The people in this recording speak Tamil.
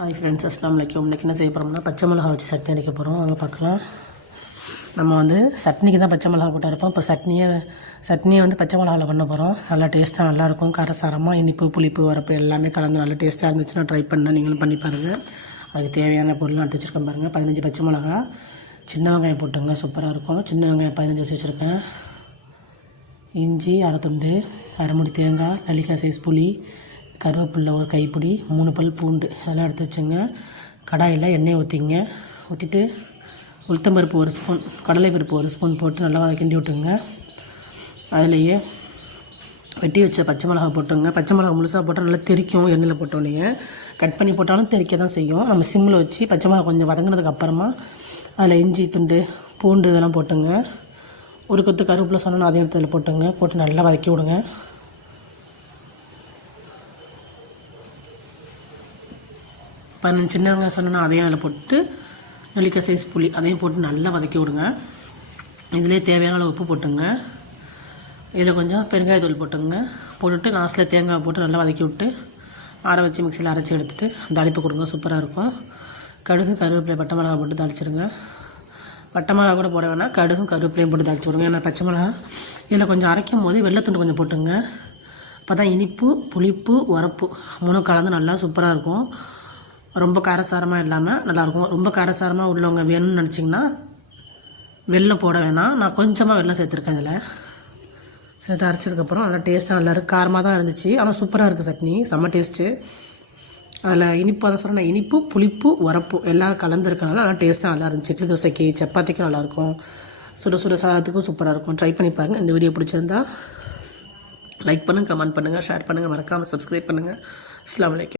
ஹாய் ஃப்ரெண்ட்ஸ், அஸ்ஸலாமு அலைக்கும். இன்றைக்கி என்ன செய்ய போகிறோம்னா பச்சை மிளகா வச்சு சட்னி அரைக்க போகிறோம். வாங்க பார்க்கலாம். நம்ம சட்னிக்கு தான் பச்சை மிளகா போட்டு அரைப்போம். இப்போ சட்னியை பச்சை மிளகாவில் பண்ண போகிறோம். நல்லா டேஸ்ட்டாக நல்லாயிருக்கும். காரசாரமாக இனிப்பு புளிப்பு வரப்பு எல்லாமே கலந்து நல்லா டேஸ்ட்டாக இருந்துச்சுன்னா ட்ரை பண்ணால் நீங்களும் பண்ணி பாருங்கள். அதுக்கு தேவையான பொருள்லாம் எடுத்து வச்சுருக்கேன் பாருங்கள். 15 பச்சை மிளகா, சின்ன வெங்காயம் போட்டுங்க, சூப்பராக இருக்கும். சின்ன வெங்காயம் 15 வச்சு வச்சுருக்கேன். இஞ்சி அரை துண்டு, அரை மூடி தேங்காய், நெல்லிக்காய் சைஸ் புளி, கருவேப்பில்லை ஒரு கைப்பிடி, 3 பல் பூண்டு அதெல்லாம் எடுத்து வச்சுங்க. கடாயில் எண்ணெய் ஊற்றிங்க. ஊற்றிட்டு உளுத்தம்பருப்பு 1 ஸ்பூன், கடலைப்பருப்பு 1 ஸ்பூன் போட்டு நல்லா கிண்டி விட்டுங்க. அதிலேயே வெட்டி வச்ச பச்சை மிளகா போட்டுங்க. பச்சை மிளகா முழுசாக போட்டால் நல்லா தெறிக்கும். எண்ணெயில் போட்டோன்னே கட் பண்ணி போட்டாலும் தெறிக்க தான் செய்யும். நம்ம சிம்மில் வச்சு பச்சை மிளகா கொஞ்சம் வதங்கினதுக்கு அப்புறமா அதில் இஞ்சி துண்டு, பூண்டு இதெல்லாம் போட்டுங்க. ஒரு கொத்து கருவேப்பிலை சொன்னால் அதையும் எடுத்து அதில் போட்டுங்க. போட்டு நல்லா வதக்கி விடுங்க. சின்ன வெங்காயம் சொன்னால் அதையும் அதில் போட்டு நெல்லிக்காய் சைஸ் புளி அதையும் போட்டு நல்லா வதக்கி விடுங்க. இதிலே தேவையான அளவு உப்பு போட்டுங்க. இதில் கொஞ்சம் பெருங்காயத்தூள் போட்டுங்க. போட்டுட்டு லாஸ்ட்டில் தேங்காய் போட்டு நல்லா வதக்கி விட்டு ஆற வச்சு மிக்சியில் அரைச்சி எடுத்துகிட்டு தாளிப்பு கொடுங்க. சூப்பராக இருக்கும். கடுகு கருவேப்பிலை பட்டை மிளகா போட்டு தாளிச்சிடுங்க. பட்டை மிளகா கூட போட வேணாம், கடுகும் கருவேப்பிலையும் போட்டு தாளிச்சு விடுங்க. ஏன்னா பச்சை மிளகா இதில் கொஞ்சம் அரைக்கும் போது வெள்ளைத்துண்டு கொஞ்சம் போட்டுங்க. அப்போ தான் இனிப்பு புளிப்பு உரப்பு 3 கலந்து நல்லா சூப்பராக இருக்கும். ரொம்ப காரசாரமாக இல்லாமல் நல்லாயிருக்கும். ரொம்ப காரசாரமாக உள்ளவங்க வேணும்னு நினச்சிங்கன்னா வெல்லம் போட வேணாம். நான் கொஞ்சமாக வெல்லம் சேர்த்துருக்கேன். இதில் சேர்த்து அரைச்சதுக்கப்புறம் நல்லா டேஸ்ட்டாக நல்லா இருக்குது. காரமாக தான் இருந்துச்சு, ஆனால் சூப்பராக இருக்குது சட்னி, செம்ம டேஸ்ட்டு. அதில் இனிப்பு அதை சொன்னால் இனிப்பு புளிப்பு உரப்பு எல்லாம் கலந்துருக்கனால நல்லா டேஸ்ட்டாக நல்லா இருந்துச்சு. இட்லி தோசைக்கு சப்பாத்திக்கும் நல்லாயிருக்கும், சுட சுட சாதத்துக்கும் சூப்பராக இருக்கும். ட்ரை பண்ணி பாருங்கள். இந்த வீடியோ பிடிச்சிருந்தா லைக் பண்ணுங்கள், கமெண்ட் பண்ணுங்கள், ஷேர் பண்ணுங்கள், மறக்காமல் சப்ஸ்கிரைப் பண்ணுங்கள். அஸ்ஸலாமு அலைக்கும்.